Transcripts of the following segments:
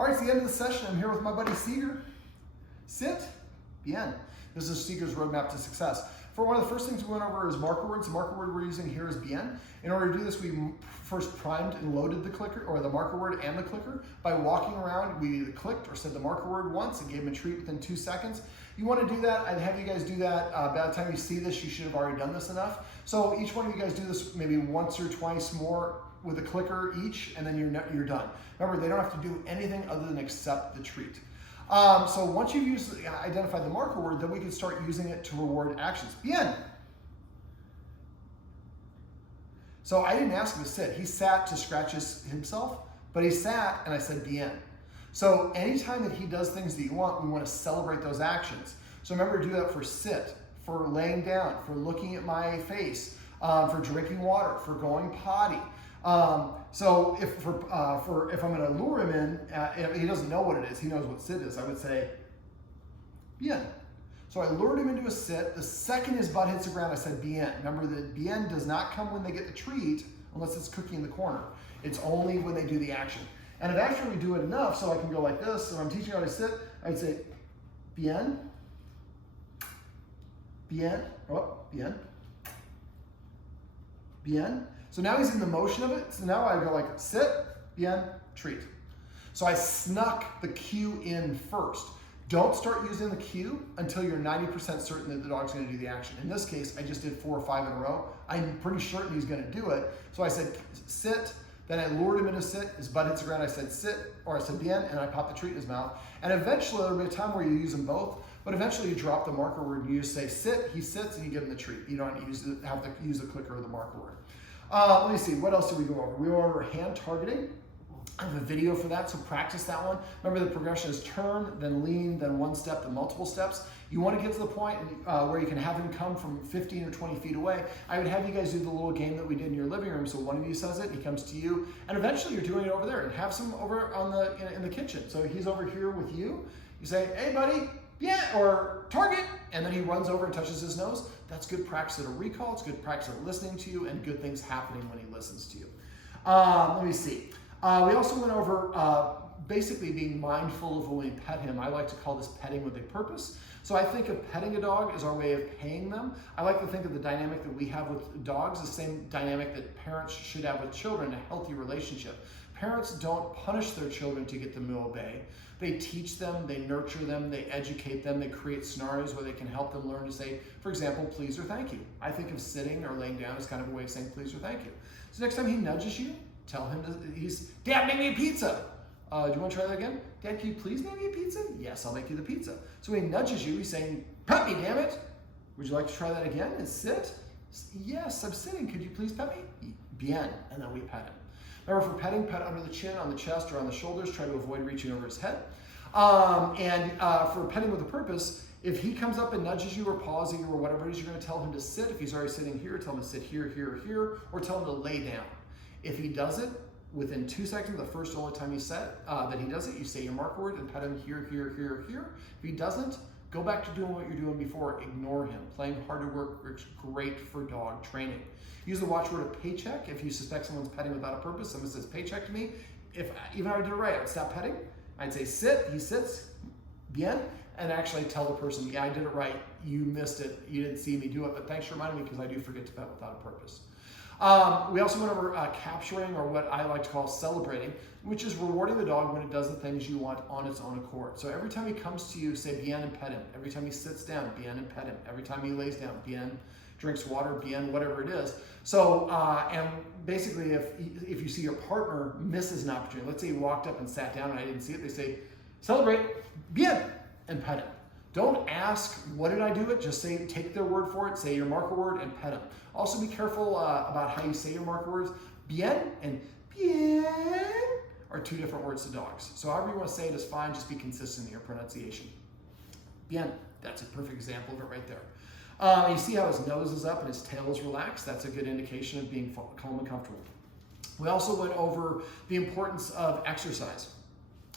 All right, it's the end of the session. I'm here with my buddy Segar. Sit, bien. This is Segar's roadmap to success. For one of the first things we went over is marker words. The marker word we're using here is bien. In order to do this, we first primed and loaded the clicker, or the marker word and the clicker. By walking around, we either clicked or said the marker word once and gave him a treat within 2 seconds. You want to do that, I'd have you guys do that. By the time you see this, you should have already done this enough. So each one of you guys do this maybe once or twice more with a clicker each, and then you're done. Remember, they don't have to do anything other than accept the treat. So once you've identified the marker word, then we can start using it to reward actions. Bien. So I didn't ask him to sit. He sat to scratch himself, but he sat and I said bien. So anytime that he does things that you want, we want to celebrate those actions. So remember to do that for sit, for laying down, for looking at my face, for drinking water, for going potty. So if I'm going to lure him in, if he doesn't know what it is, he knows what sit is, I would say bien. So I lured him into a sit. The second his butt hits the ground, I said bien. Remember that bien does not come when they get the treat unless it's cookie in the corner. It's only when they do the action. And if after we do it enough, so I can go like this, so I'm teaching how to sit, I'd say bien, bien, oh, bien, bien. So now he's in the motion of it. So now I go like sit, bien, treat. So I snuck the cue in first. Don't start using the cue until you're 90% certain that the dog's going to do the action. In this case, I just did 4 or 5 in a row. I'm pretty certain he's going to do it. So I said sit, then I lured him into sit. His butt hits the ground. I said sit, or I said bien, and I popped the treat in his mouth. And eventually, there'll be a time where you use them both. But eventually, you drop the marker word and you just say sit. He sits, and you give him the treat. You don't have to use the clicker or the marker word. Let me see, what else did we go over? We went over hand targeting. I have a video for that, so practice that one. Remember, the progression is turn, then lean, then 1 step, then multiple steps. You want to get to the point where you can have him come from 15 or 20 feet away. I would have you guys do the little game that we did in your living room. So one of you says it, he comes to you, and eventually you're doing it over there. And have some over on in the kitchen. So he's over here with you. You say, hey buddy, yeah, or target, and then he runs over and touches his nose. That's good practice at a recall. It's good practice at listening to you, and good things happening when he listens to you. Let me see. We also went over basically being mindful of when we pet him. I like to call this petting with a purpose. So I think of petting a dog as our way of paying them. I like to think of the dynamic that we have with dogs, the same dynamic that parents should have with children, a healthy relationship. Parents don't punish their children to get them to obey. They teach them, they nurture them, they educate them, they create scenarios where they can help them learn to say, for example, please or thank you. I think of sitting or laying down as kind of a way of saying please or thank you. So next time he nudges you, tell him Dad, make me a pizza. Do you want to try that again? Dad, can you please make me a pizza? Yes, I'll make you the pizza. So when he nudges you, he's saying, pet me, damn it. Would you like to try that again and sit? Yes, I'm sitting. Could you please pet me? Bien. And then we pet him. Remember, for petting, pet under the chin, on the chest, or on the shoulders. Try to avoid reaching over his head. For petting with a purpose, if he comes up and nudges you or paws you or whatever it is, you're going to tell him to sit. If he's already sitting here, tell him to sit here, here, here, or tell him to lay down. If he does it, within 2 seconds, the first only time he said that he does it, you say your marker word and pet him here, here, here, here. If he doesn't, go back to doing what you're doing before. Ignore him. Playing hard to work works great for dog training. Use the watchword of paycheck. If you suspect someone's petting without a purpose, someone says paycheck to me, even if I did it right, I'd stop petting. I'd say sit, he sits, bien, and actually tell the person, yeah, I did it right, you missed it, you didn't see me do it, but thanks for reminding me because I do forget to pet without a purpose. We also went over capturing, or what I like to call celebrating, which is rewarding the dog when it does the things you want on its own accord. So every time he comes to you, say bien and pet him. Every time he sits down, bien and pet him. Every time he lays down, bien, drinks water, bien, whatever it is. So, and basically if you see your partner misses an opportunity, let's say he walked up and sat down and I didn't see it, they say, celebrate, bien, and pet him. Don't ask, what did I do it? Just say, take their word for it, say your marker word and pet them. Also be careful about how you say your marker words. Bien and bien are 2 different words to dogs. So however you want to say it is fine, just be consistent in your pronunciation. Bien, that's a perfect example of it right there. You see how his nose is up and his tail is relaxed? That's a good indication of being calm and comfortable. We also went over the importance of exercise.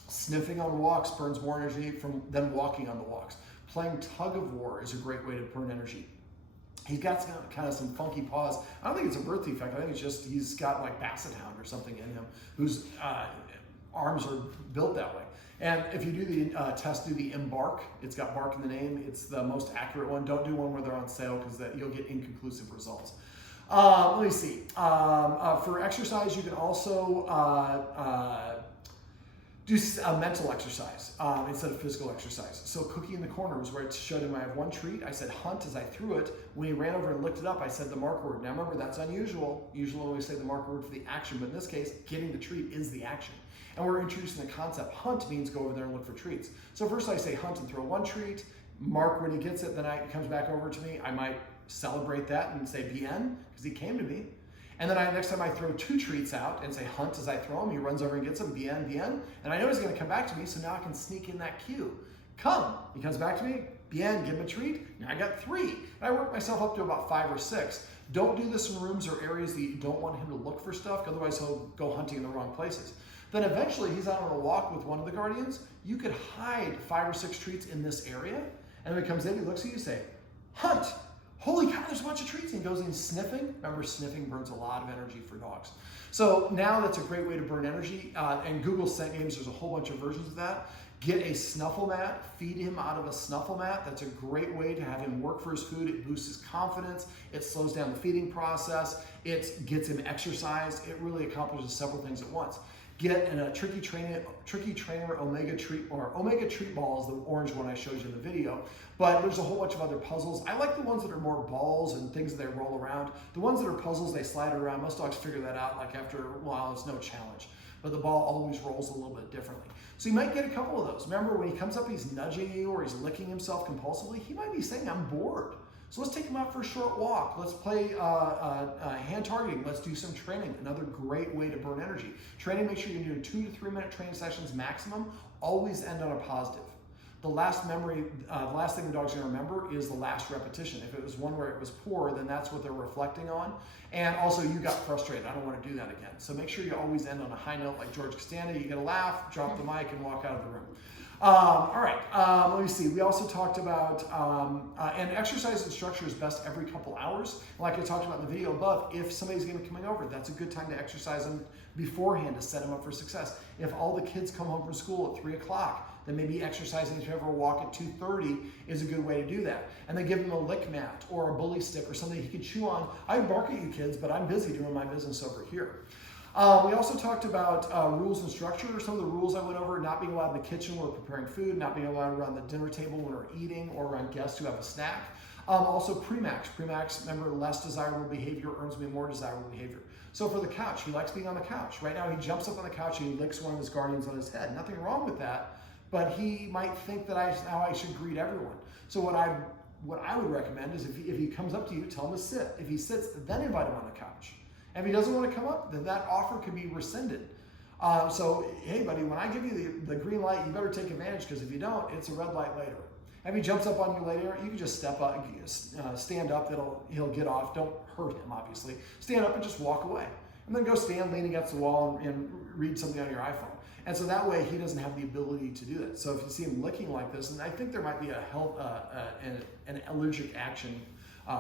Sniffing on walks burns more energy than walking on the walks. Playing tug of war is a great way to burn energy. He's got kind of some funky paws. I don't think it's a birth defect. I think it's just he's got like basset hound or something in him, who's arms are built that way. And if you do the test, do the embark. It's got bark in the name. It's the most accurate one. Don't do one where they're on sale because you'll get inconclusive results. Let me see. For exercise, you can also do a mental exercise instead of physical exercise. So cookie in the corner was where it showed him I have one treat. I said hunt as I threw it. When he ran over and looked it up, I said the mark word. Now remember, that's unusual. Usually we say the mark word for the action, but in this case, getting the treat is the action. And we're introducing the concept. Hunt means go over there and look for treats. So first I say hunt and throw one treat. Mark when he gets it, then it comes back over to me. I might celebrate that and say bien, because he came to me. And then next time I throw two treats out and say hunt as I throw him, he runs over and gets them, bien, bien. And I know he's gonna come back to me, so now I can sneak in that cue. Come, he comes back to me, bien, give him a treat. Now I got 3. And I work myself up to about 5 or 6. Don't do this in rooms or areas that you don't want him to look for stuff, otherwise he'll go hunting in the wrong places. Then eventually he's out on a walk with one of the guardians. You could hide 5 or 6 treats in this area. And when he comes in, he looks at you and say, hunt. Holy cow, there's a bunch of treats. And he goes in sniffing. Remember, sniffing burns a lot of energy for dogs. So now that's a great way to burn energy. And Google scent games, there's a whole bunch of versions of that. Get a snuffle mat, feed him out of a snuffle mat. That's a great way to have him work for his food. It boosts his confidence. It slows down the feeding process. It gets him exercised. It really accomplishes several things at once. Get a Tricky Trainer Omega Treat, or Omega Treat Ball is the orange one I showed you in the video. But there's a whole bunch of other puzzles. I like the ones that are more balls and things that they roll around. The ones that are puzzles, they slide around. Most dogs figure that out like after a while, it's no challenge. But the ball always rolls a little bit differently. So you might get a couple of those. Remember, when he comes up, he's nudging you or he's licking himself compulsively, he might be saying, I'm bored. So let's take him out for a short walk. Let's play hand targeting. Let's do some training. Another great way to burn energy. Training, make sure you're doing 2 to 3 minute training sessions maximum. Always end on a positive. The last thing the dog's gonna remember is the last repetition. If it was one where it was poor, then that's what they're reflecting on. And also, you got frustrated. I don't want to do that again. So make sure you always end on a high note like George Costanza. You get a laugh, drop the mic, and walk out of the room. All right, let me see. We also talked about, and exercise and structure is best every couple hours. Like I talked about in the video above, if somebody's gonna be coming over, that's a good time to exercise them beforehand to set them up for success. If all the kids come home from school at 3 o'clock, then maybe exercising to have a walk at 2:30 is a good way to do that. And then give them a lick mat or a bully stick or something he can chew on. I bark at you kids, but I'm busy doing my business over here. We also talked about rules and structure. Some of the rules I went over: not being allowed in the kitchen when we're preparing food, not being allowed around the dinner table when we're eating, or around guests who have a snack. Also Premax. Premax, remember, less desirable behavior earns me more desirable behavior. So for the couch, he likes being on the couch. Right now he jumps up on the couch and he licks one of his guardians on his head. Nothing wrong with that, but he might think that how I should greet everyone. So what I would recommend is if he comes up to you, tell him to sit. If he sits, then invite him on the couch. And if he doesn't want to come up, then that offer can be rescinded. So, hey buddy, when I give you the green light, you better take advantage, because if you don't, it's a red light later. If he jumps up on you later, you can just step up, stand up, he'll get off. Don't hurt him, obviously. Stand up and just walk away. And then go stand, lean against the wall, and read something on your iPhone. And so that way he doesn't have the ability to do that. So if you see him licking like this, and I think there might be an allergic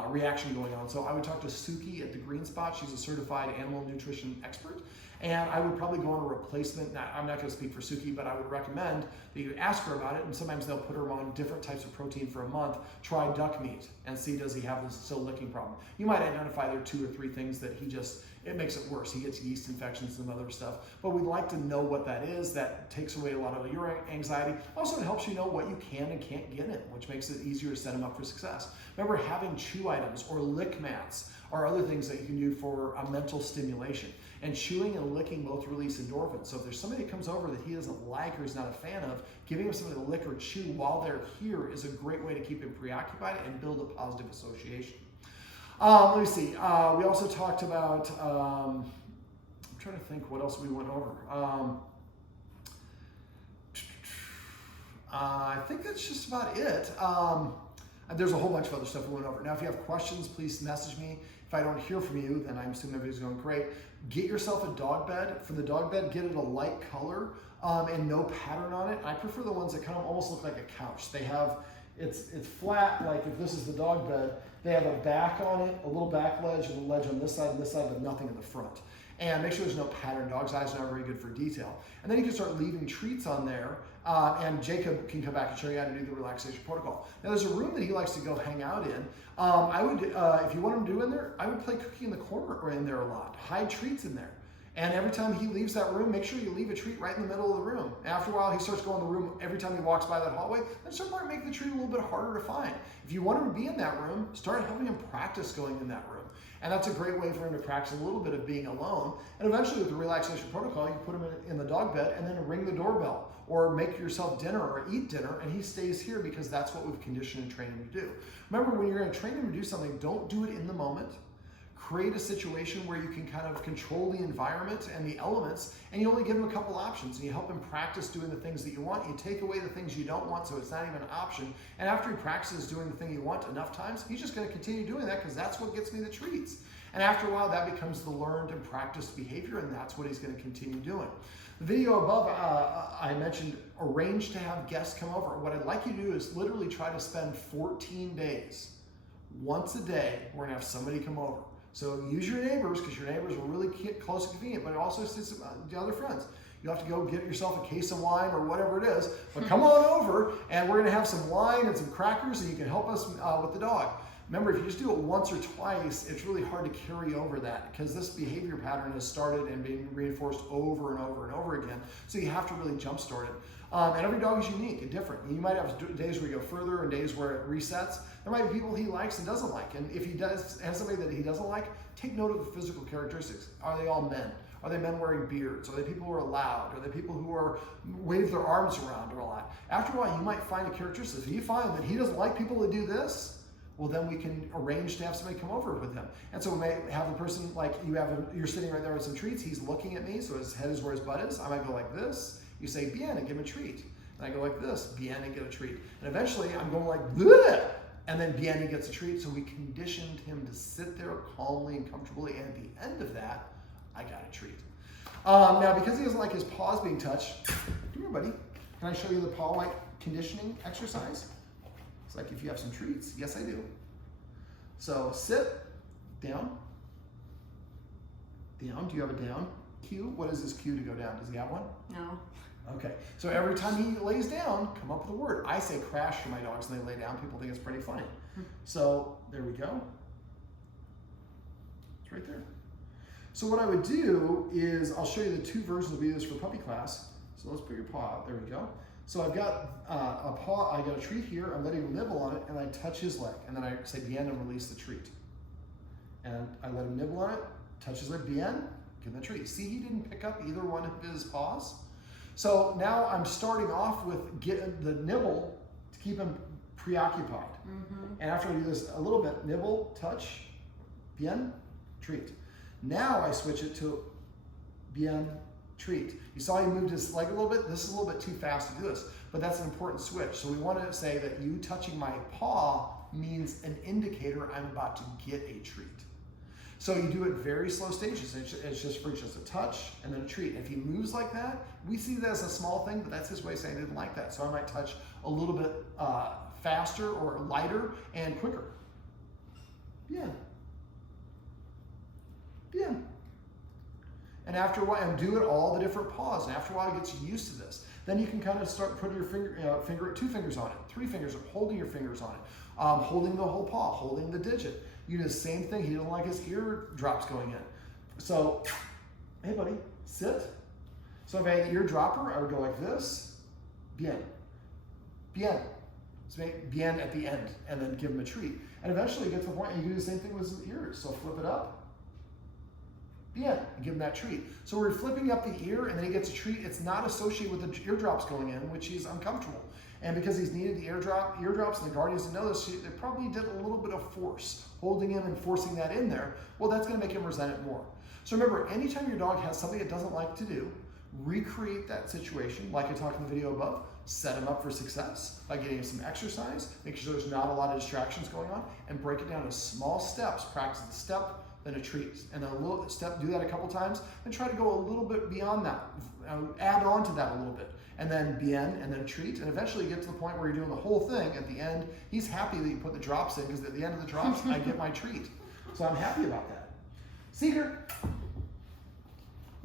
reaction going on. So I would talk to Suki at the Green Spot. She's a certified animal nutrition expert. And I would probably go on a replacement. Now, I'm not going to speak for Suki, but I would recommend that you ask her about it. And sometimes they'll put her on different types of protein for a month. Try duck meat and see, does he have this still licking problem. You might identify there are 2 or 3 things that it makes it worse. He gets yeast infections and other stuff. But we'd like to know what that is. That takes away a lot of your anxiety. Also, it helps you know what you can and can't get in, which makes it easier to set him up for success. Remember, having chew items or lick mats are other things that you can do for a mental stimulation. And chewing and licking both release endorphins. So if there's somebody that comes over that he doesn't like or is not a fan of, giving him something to lick or chew while they're here is a great way to keep him preoccupied and build a positive association. Let me see. We also talked about, I'm trying to think what else we went over. I think that's just about it. There's a whole bunch of other stuff we went over. Now, if you have questions, please message me. If I don't hear from you, then I'm assuming everything's going great. Get yourself a dog bed. For the dog bed, get it a light color and no pattern on it. I prefer the ones that kind of almost look like a couch. They have, it's flat, like if this is the dog bed, they have a back on it, a little back ledge, and a ledge on this side and this side, but nothing in the front. and make sure there's no pattern. Dog's eyes are not very good for detail. And then you can start leaving treats on there, and Jacob can come back and show you how to do the relaxation protocol. Now there's a room that he likes to go hang out in. I would, if you want him to do in there, I would play cookie in the corner or in there a lot. Hide treats in there. And every time he leaves that room, make sure you leave a treat right in the middle of the room. After a while, he starts going to the room every time he walks by that hallway. Then start making the treat a little bit harder to find. If you want him to be in that room, start helping him practice going in that room. And that's a great way for him to practice a little bit of being alone. And eventually with the relaxation protocol, you put him in the dog bed and then ring the doorbell or make yourself dinner or eat dinner, and he stays here because that's what we've conditioned and trained him to do. Remember, when you're going to train him to do something, don't do it in the moment. Create a situation where you can kind of control the environment and the elements, and you only give him a couple options, and you help him practice doing the things that you want. You take away the things you don't want, so it's not even an option. And after he practices doing the thing you want enough times, he's just going to continue doing that because that's what gets me the treats. And after a while, that becomes the learned and practiced behavior, and that's what he's going to continue doing. The video above, I mentioned arrange to have guests come over. What I'd like you to do is literally try to spend 14 days. Once a day, we're going to have somebody come over. So use your neighbors, because your neighbors are really close and convenient, but also the other friends. You have to go get yourself a case of wine or whatever it is, but come on over and we're gonna have some wine and some crackers and you can help us with the dog. Remember, if you just do it once or twice, it's really hard to carry over that because this behavior pattern has started and being reinforced over and over and over again. So you have to really jumpstart it. And every dog is unique and different. You might have days where you go further and days where it resets. There might be people he likes and doesn't like. And if he has somebody that he doesn't like, take note of the physical characteristics. Are they all men? Are they men wearing beards? Are they people who are loud? Are they people who are wave their arms around a lot? After a while, you might find a characteristic. If you find that he doesn't like people that do this, well, then we can arrange to have somebody come over with him. And so we may have the person, like you're sitting right there with some treats. He's looking at me, so his head is where his butt is. I might go like this. You say, bien, and give him a treat. And I go like this, bien, and get a treat. And eventually, I'm going like, bleh, and then bien, and gets a treat. So we conditioned him to sit there calmly and comfortably. And at the end of that, I got a treat. Now, because he doesn't like his paws being touched, come here, buddy. Can I show you the paw-like conditioning exercise? It's like if you have some treats. Yes, I do. So sit, down, down. Do you have a down cue? What is his cue to go down? Does he have one? No. Okay. So every time he lays down, come up with a word. I say crash to my dogs when they lay down. People think it's pretty funny. So there we go. It's right there. So what I would do is I'll show you the two versions of this for puppy class. So let's put your paw out. There we go. So I've got a paw, I got a treat here, I'm letting him nibble on it, and I touch his leg, and then I say bien and release the treat. And I let him nibble on it, touch his leg, bien, give him the treat. See, he didn't pick up either one of his paws. So now I'm starting off with getting the nibble to keep him preoccupied. And after I do this a little bit, nibble, touch, bien, treat. Now I switch it to bien, treat. You saw he moved his leg a little bit. This is a little bit too fast to do this, but that's an important switch. So we want to say that you touching my paw means an indicator I'm about to get a treat. So you do it very slow stages. It's just a touch and then a treat. If he moves like that, we see that as a small thing, but that's his way of saying I didn't like that. So I might touch a little bit faster or lighter and quicker. Bien. Bien. And after a while, and do it all the different paws. And after a while, he gets used to this. Then you can kind of start putting your two fingers on it, 3 fingers, holding your fingers on it, holding the whole paw, holding the digit. You do the same thing. He didn't like his ear drops going in. So, hey buddy, sit. So if I had an ear dropper, I would go like this, bien, bien. So make bien at the end, and then give him a treat. And eventually you get to the point, and you do the same thing with his ears. So flip it up. Bien, and give him that treat. So we're flipping up the ear and then he gets a treat. It's not associated with the eardrops going in, which he's uncomfortable. And because he's needed the eardrops and the guardians to know this, they probably did a little bit of force, holding him and forcing that in there. Well, that's gonna make him resent it more. So remember, anytime your dog has something it doesn't like to do, recreate that situation, like I talked in the video above, set him up for success by getting him some exercise, make sure there's not a lot of distractions going on, and break it down into small steps. Practice the step, then a treat, and then a little step, do that a couple times, and try to go a little bit beyond that, add on to that a little bit, and then bien, and then a treat, and eventually you get to the point where you're doing the whole thing. At the end, he's happy that you put the drops in, because at the end of the drops, I get my treat. So I'm happy about that. Segar,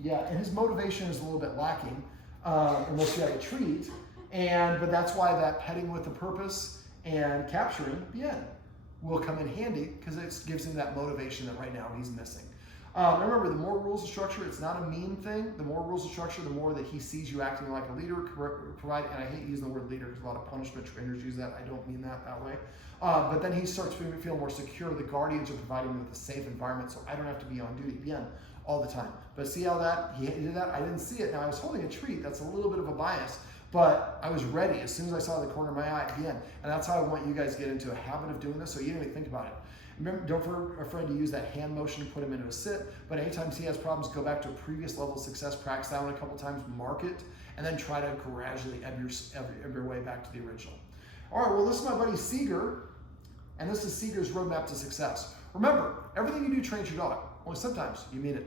Yeah, and his motivation is a little bit lacking, unless you have a treat. But that's why that petting with a purpose and capturing bien will come in handy, because it gives him that motivation that right now he's missing. Remember, the more rules of structure, it's not a mean thing. The more rules of structure, the more that he sees you acting like a leader, and I hate using the word leader because a lot of punishment trainers use that. I don't mean that way. But then he starts to feel more secure. The guardians are providing him with a safe environment, so I don't have to be on duty, bien, all the time. But see how he did that? I didn't see it. Now, I was holding a treat. That's a little bit of a bias, but I was ready as soon as I saw the corner of my eye, bien. And that's how I want you guys to get into a habit of doing this, so you don't even think about it. Remember, don't be afraid to use that hand motion to put him into a sit, but anytime he has problems, go back to a previous level of success, practice that one a couple times, mark it, and then try to gradually ebb your way back to the original. All right, well, this is my buddy Segar, and this is Segar's roadmap to success. Remember, everything you do trains your dog, only sometimes you mean it.